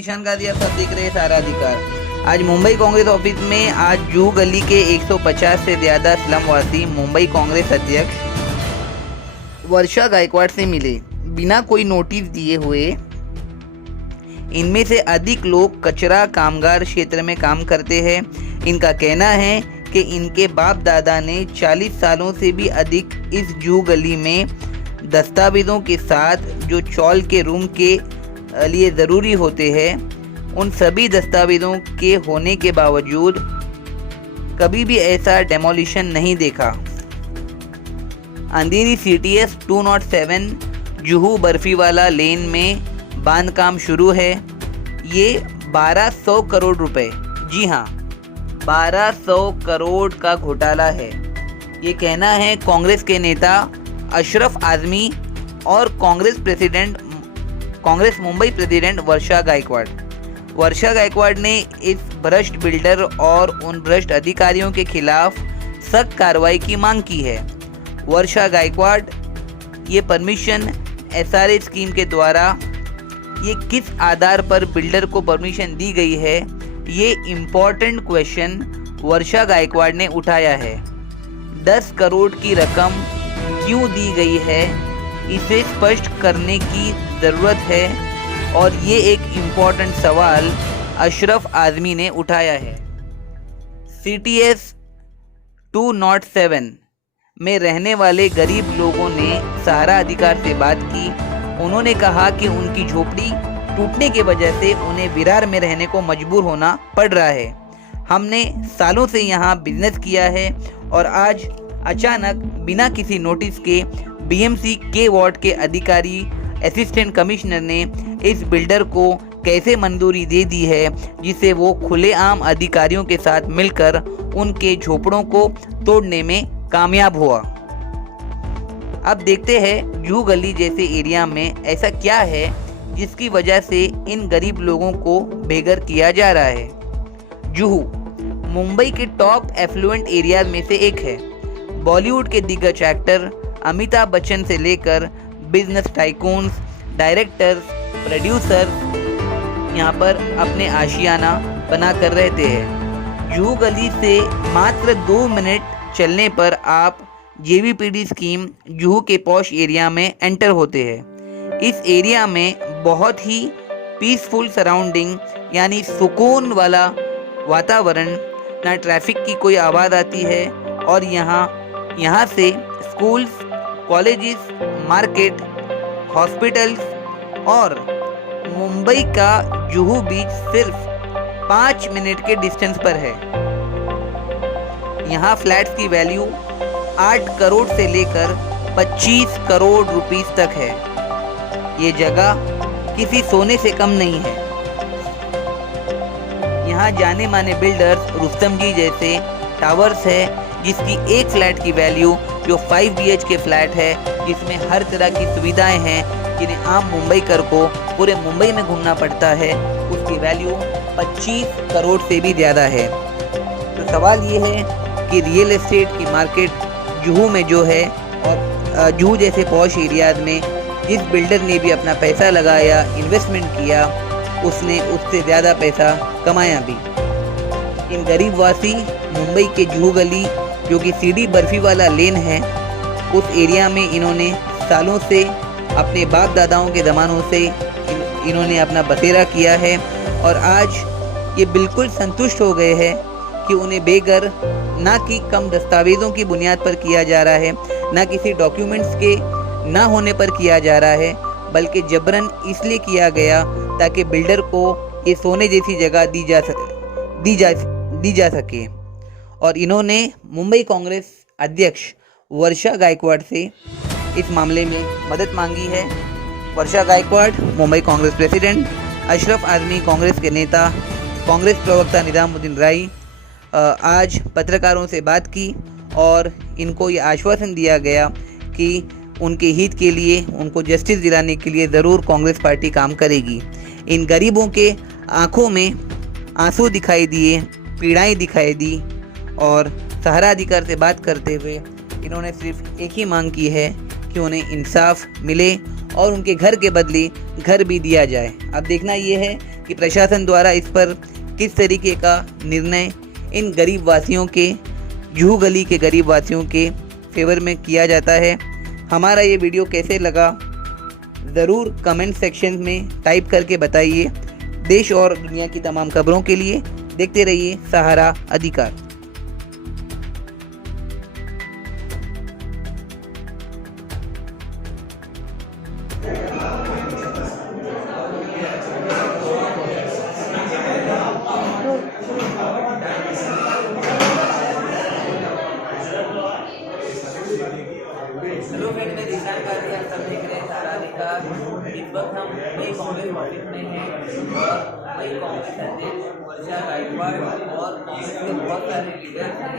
ईशान गाजी, आप सब देख रहे हैं सारा अधिकार। आज मुंबई कांग्रेस ऑफिस में आज जुहू गली के 150 से ज्यादा स्लमवासी मुंबई कांग्रेस अध्यक्ष वर्षा गायकवाड़ से मिले बिना कोई नोटिस दिए हुए। इनमें से अधिक लोग कचरा कामगार क्षेत्र में काम करते हैं। इनका कहना है कि इनके बाप दादा ने 40 सालों से भी अधिक इस जुहू गली में दस्तावेज़ों के साथ जो चौल के रूम के लिए ज़रूरी होते हैं, उन सभी दस्तावेज़ों के होने के बावजूद कभी भी ऐसा डेमोलिशन नहीं देखा। अंधेरी CTS 207 जुहू बर्फीवाला लेन में बांध काम शुरू है। ये 1200 करोड़ रुपए, जी हाँ 1200 करोड़ का घोटाला है। ये कहना है कांग्रेस के नेता अशरफ आजमी और कांग्रेस मुंबई प्रेसिडेंट वर्षा गायकवाड़। वर्षा गायकवाड़ ने इस भ्रष्ट बिल्डर और उन भ्रष्ट अधिकारियों के खिलाफ सख्त कार्रवाई की मांग की है। वर्षा गायकवाड़ ये परमिशन SRA स्कीम के द्वारा ये किस आधार पर बिल्डर को परमिशन दी गई है, ये इम्पोर्टेंट क्वेश्चन वर्षा गायकवाड़ ने उठाया है। 10 करोड़ की रकम क्यों दी गई है, इसे स्पष्ट करने की ज़रूरत है और ये एक इम्पोर्टेंट सवाल अशरफ आजमी ने उठाया है। CTS 207 में रहने वाले गरीब लोगों ने सहारा अधिकार से बात की। उन्होंने कहा कि उनकी झोपड़ी टूटने की वजह से उन्हें विरार में रहने को मजबूर होना पड़ रहा है। हमने सालों से यहाँ बिजनेस किया है और आज अचानक बिना किसी नोटिस के BMC के वार्ड के अधिकारी असिस्टेंट कमिश्नर ने इस बिल्डर को कैसे मंजूरी दे दी है, जिसे वो खुलेआम अधिकारियों के साथ मिलकर उनके झोपड़ों को तोड़ने में कामयाब हुआ। अब देखते हैं जुहू गली जैसे एरिया में ऐसा क्या है जिसकी वजह से इन गरीब लोगों को बेघर किया जा रहा है। जुहू मुंबई के टॉप एफ्लुएंट एरियाज में से एक है। बॉलीवुड के दिग्गज एक्टर अमिताभ बच्चन से लेकर बिजनेस टाइकून्स, डायरेक्टर्स, प्रोड्यूसर्स यहाँ पर अपने आशियाना बना कर रहते हैं। जुहू गली से मात्र 2 मिनट चलने पर आप JVPD स्कीम जुहू के पॉश एरिया में एंटर होते हैं। इस एरिया में बहुत ही पीसफुल सराउंडिंग यानी सुकून वाला वातावरण, ना ट्रैफिक की कोई आवाज़ आती है और यहाँ से स्कूल्स, कॉलेजेस, मार्केट, हॉस्पिटल्स और मुंबई का जुहू बीच सिर्फ 5 मिनट के डिस्टेंस पर है। यहाँ फ्लैट्स की वैल्यू 8 करोड़ से लेकर 25 करोड़ रुपीस तक है। ये जगह किसी सोने से कम नहीं है। यहाँ जाने माने बिल्डर्स रुस्तम जी जैसे टावर्स है, जिसकी एक फ्लैट की वैल्यू जो 5 BHK फ्लैट है, जिसमें हर तरह की सुविधाएं हैं, जिन्हें आम मुंबईकर को पूरे मुंबई में घूमना पड़ता है, उसकी वैल्यू 25 करोड़ से भी ज़्यादा है। तो सवाल ये है कि रियल एस्टेट की मार्केट जुहू में जो है और जुहू जैसे पॉश एरियाज में जिस बिल्डर ने भी अपना पैसा लगाया, इन्वेस्टमेंट किया, उसने उससे ज़्यादा पैसा कमाया भी। इन गरीबवासी मुंबई के जुहू गली जो कि सीढ़ी बर्फी वाला लेन है, उस एरिया में इन्होंने सालों से अपने बाप दादाओं के ज़मानों से इन्होंने अपना बसेरा किया है और आज ये बिल्कुल संतुष्ट हो गए हैं कि उन्हें बेघर ना कि कम दस्तावेज़ों की बुनियाद पर किया जा रहा है, ना किसी डॉक्यूमेंट्स के ना होने पर किया जा रहा है, बल्कि जबरन इसलिए किया गया ताकि बिल्डर को ये सोने जैसी जगह दी जा सके। और इन्होंने मुंबई कांग्रेस अध्यक्ष वर्षा गायकवाड़ से इस मामले में मदद मांगी है। वर्षा गायकवाड़ मुंबई कांग्रेस प्रेसिडेंट, अशरफ आजमी कांग्रेस के नेता, कांग्रेस प्रवक्ता निजामुद्दीन राई आज पत्रकारों से बात की और इनको ये आश्वासन दिया गया कि उनके हित के लिए, उनको जस्टिस दिलाने के लिए ज़रूर कांग्रेस पार्टी काम करेगी। इन गरीबों के आंखों में आंसू दिखाई दिए, पीड़ाएं दिखाई दी और सहारा अधिकार से बात करते हुए इन्होंने सिर्फ एक ही मांग की है कि उन्हें इंसाफ मिले और उनके घर के बदले घर भी दिया जाए। अब देखना ये है कि प्रशासन द्वारा इस पर किस तरीके का निर्णय इन गरीब वासियों के, जूहू गली के गरीब वासियों के फेवर में किया जाता है। हमारा ये वीडियो कैसे लगा ज़रूर कमेंट सेक्शन में टाइप करके बताइए। देश और दुनिया की तमाम खबरों के लिए देखते रहिए सहारा अधिकार। हेलो फ्रेंड, मैं दिशान गांधी, आप सब देख रहे हैं सहारा अधिकार। इस वक्त हम वही कांग्रेस ऑफिस में हैं और वही कांग्रेस अध्यक्ष वर्षा गायकवाड़ और कांग्रेस के बहुत सारे लीडर हैं।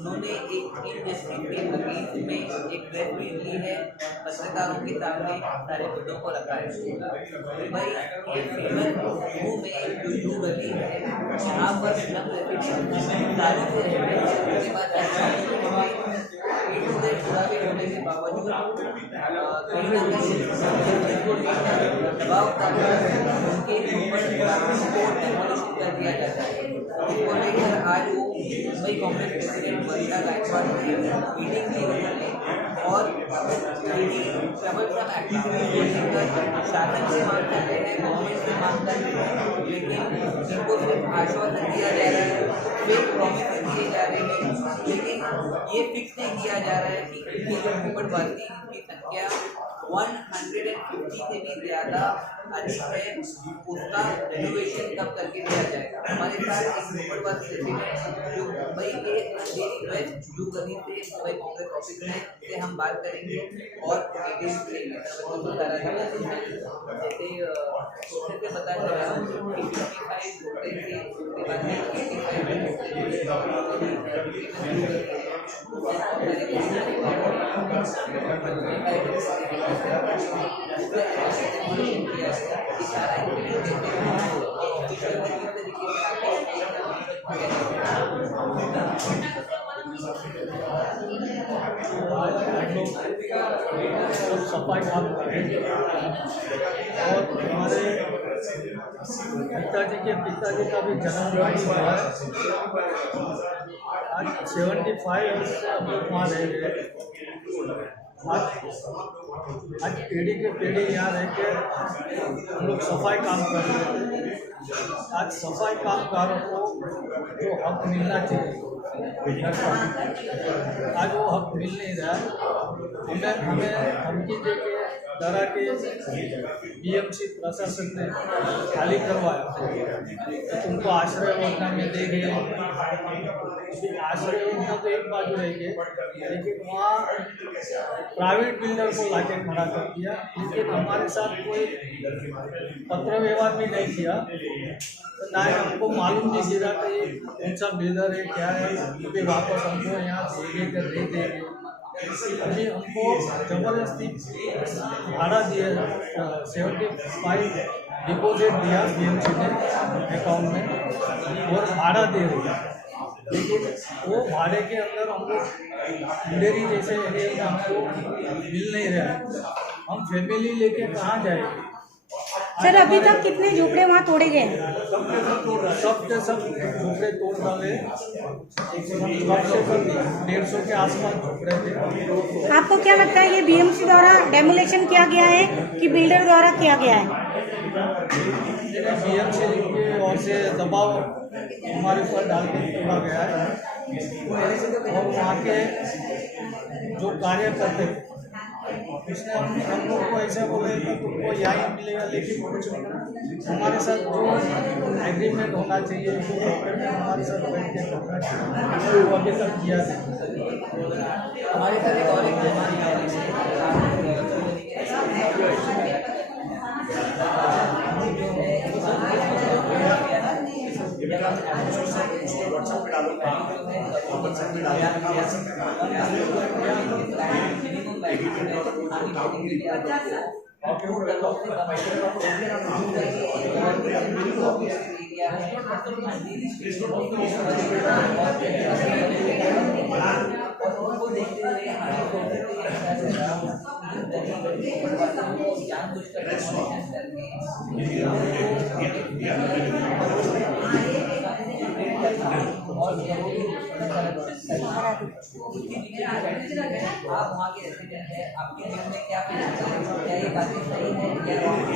उन्होंने एक इनजस्टिस के अगेंस्ट में एक प्रेस मीट ली है, पत्रकारों के सामने सारे मुद्दों को रखा है। भाई ये फेमस जूहू में एक जूहू गली है, यहाँ पर सालों से रहते हैं। उसके बाद होने के बावजूद कहीं ना कहीं दबाव उनके ऊपर कोर्ट में पॉलिसी कर दिया जाता है। इसको लेकर आज वो मुंबई कांग्रेस प्रेसिडेंट वर्षा गायकवाड़ ने मीटिंग की उन्होंने और ट्रबलसम एक्टिविटीज को लेकर शासन से मांग कर रहे हैं, गवर्नमेंट से मांग कर रहे हैं, लेकिन इनको सिर्फ आश्वासन दिया जा रहा है, फेक प्रॉमिस दिए जा रहे हैं, लेकिन ये फिक्स नहीं किया जा रहा है कि इनकी जो झोपड़वासी की संख्या 150 से भी ज़्यादा अधिक है, उसका रेनोवेशन कब करके दिया जाएगा। हमारे साथ एक झोपड़वासी रेसिडेंट जो मुंबई के अंधेरी वेस्ट जूहू गली से मुंबई कांग्रेस ऑफिस में से हम बात करेंगे और डिटेल्स लेंगे। जैसे सोर्सेज से पता चला कि 55 झोपड़े थे, उसके बाद में 85 सफाई काम कर रहे हैं और हमारे पिताजी का भी जन्मदिन हुआ है। आज 75 ईयर्स से हम लोग वहाँ रह रहे हैं। आज पीढ़ी के पीढ़ी यहाँ रह के हम लोग सफाई काम कर रहे हैं। आज सफाई कामगारों को जो हक मिलना चाहिए, आज वो हक मिल नहीं रहा है। हमें धमकी देके डरा के बीएमसी प्रशासन ने खाली करवाया, उनको आश्रय योजना में देंगे। आश्रय योजना तो एक बाजू रहेगी, लेकिन वहाँ प्राइवेट बिल्डर को लाके खड़ा कर दिया, लेकिन हमारे साथ कोई पत्र व्यवहार भी नहीं किया। तो ना हमको मालूम नहीं गिरा कि ये कौन सा बिल्डर है, क्या है, क्योंकि वापस हमको यहाँ देंगे कि नहीं देंगे। अभी हमको जबरदस्ती भाड़ा दिए, 75 डिपॉजिट दिया बीएमसी ने अकाउंट में और भाड़ा दे रही है, लेकिन वो भाड़े के अंदर हमको अंधेरी जैसे एरिया में हमको मिल नहीं रहा है। हम फैमिली लेके कहाँ जाएंगे? सर, अभी तक कितने झोपड़े वहाँ तोड़े गए? सब झोपड़े तोड़ डाले, 150 के आसपास झोपड़े थे। आपको क्या लगता है ये बीएमसी द्वारा डेमोलेशन किया गया है कि बिल्डर द्वारा किया गया है? बीएमसी की ओर से दबाव हमारे ऊपर डाल के तोड़ा गया है और वहाँ के जो कार्यकर्ता उसने हम लोग को ऐसे बोले कि तुमको यहाँ मिलेगा, लेकिन कुछ हमारे साथ जो एग्रीमेंट होना चाहिए, जो हमारे साथ बैठ के करना चाहिए, वो अभी तक किया नहीं। हमारे साथ एक और आप वहाँ के रेसिडेंट हैं, आपके मन में क्या फील होता है? क्या ये बातें सही है या रॉन्ग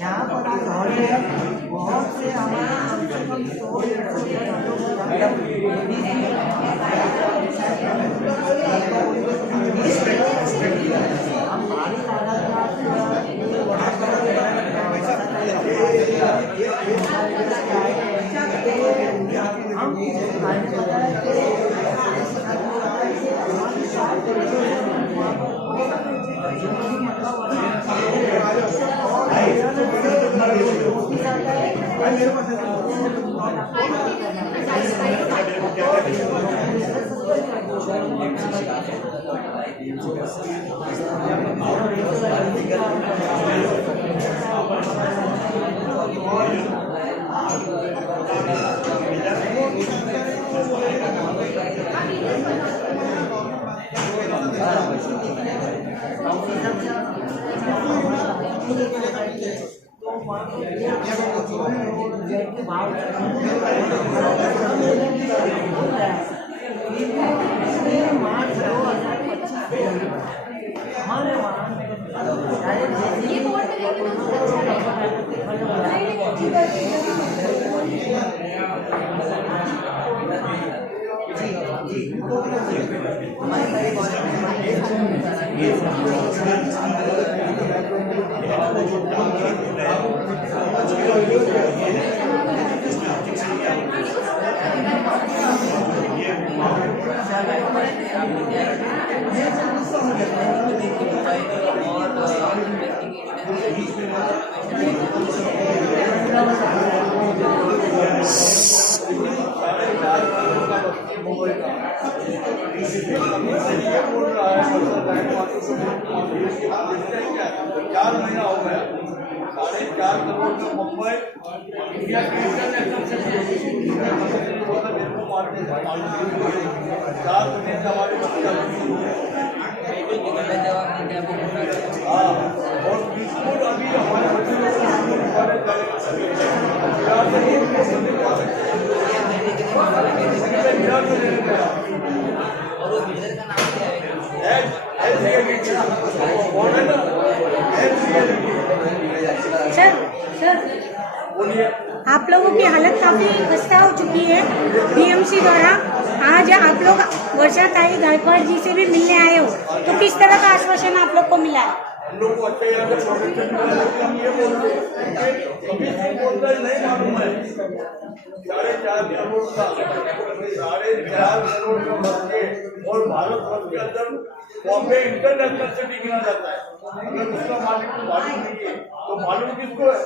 यहाँ पर बहुत से हमारे चार महीना हो गया, 4.5 करोड़ का मुंबई इंडिया के इंटरनेशनल से 4 महीने से हमारे और बिल्कुल अभी हमारे और वो बिल्डर का नाम क्या है? सर आप लोगों की हालत काफी खस्ता हो चुकी है बीएमसी द्वारा। आज आप लोग वर्षाताई गायकवाड़ जी से भी मिलने आए हो, तो किस तरह का आश्वासन आप लोग को मिला है? हम लोग को अच्छे यहाँ से प्रोटेक्शन मिला, लेकिन हम ये बोलते हैं कभी बोलता नहीं मालूम है 4.5 करोड़ का 4.5 करोड़ का बजट और भारत वर्ष के अंदर बॉम्बे इंटरनेशनल सिटी गिना जाता है। अगर उसका मालिक को मालूम नहीं है तो मालूम किसको है?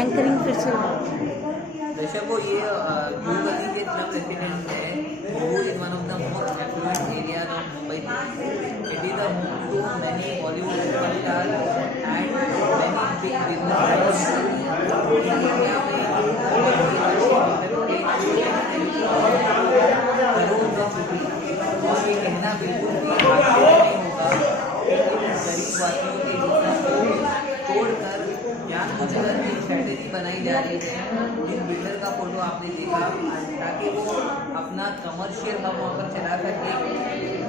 एंकरिंग फिर से दर्शक को ये ब्लू गली के स्लम रेसिडेंट है, वो is one of the most affluent areas of Mumbai city. It is the home to many Bollywood superstar and many big business. और ये कहना बिल्कुल भी नहीं होगा गरीब वासियों के हिस्सों को तोड़कर जानबूझकर एक स्ट्रैटेजी बनाई जा रही है। जिस बिल्डर का फोटो आपने देखा, ताकि वो अपना कमर्शियल हब वहाँ पर चला सके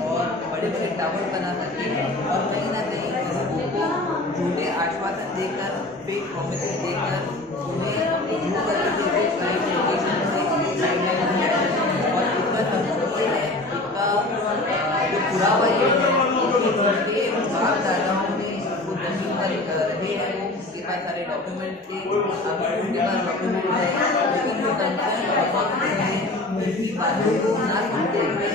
और बड़े बड़े टावर बना सके और कहीं ना कहीं लोगों को झूठे आश्वासन देकर, फेक प्रोमिसेस देकर उन्हें ब्लू कलर के क्राइम लोकेशन से साइडलाइन किया जाए। और इसका सबूत ये है, इसका जो पुरावा ये है कि उनके बाप दादाओं ने वो जमीन पर रहे हैं, वो उनके पास सारे डॉक्यूमेंट थे, अभी उनके पास डॉक्यूमेंट है, लेकिन जो कंसर्न अथॉरिटी है उनकी बातों को ना सुनते हुए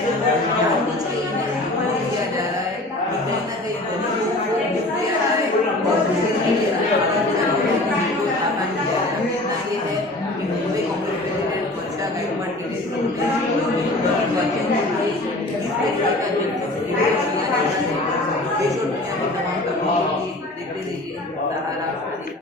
जानबूझ के इन्हें इग्नोर किया जा रहा है। कहीं ना कहीं गरीबों को गिफ्ट दिया जा रहा है और दूसरे के लिए आसान किया जा रहा है। ना ये है कि मुंबई कांग्रेस प्रेसिडेंट वर्षा गायकवाड़ के नेतृत्व में गरीब बच्चों को किस तरीके का गिफ्ट दिया जाता है। सहारा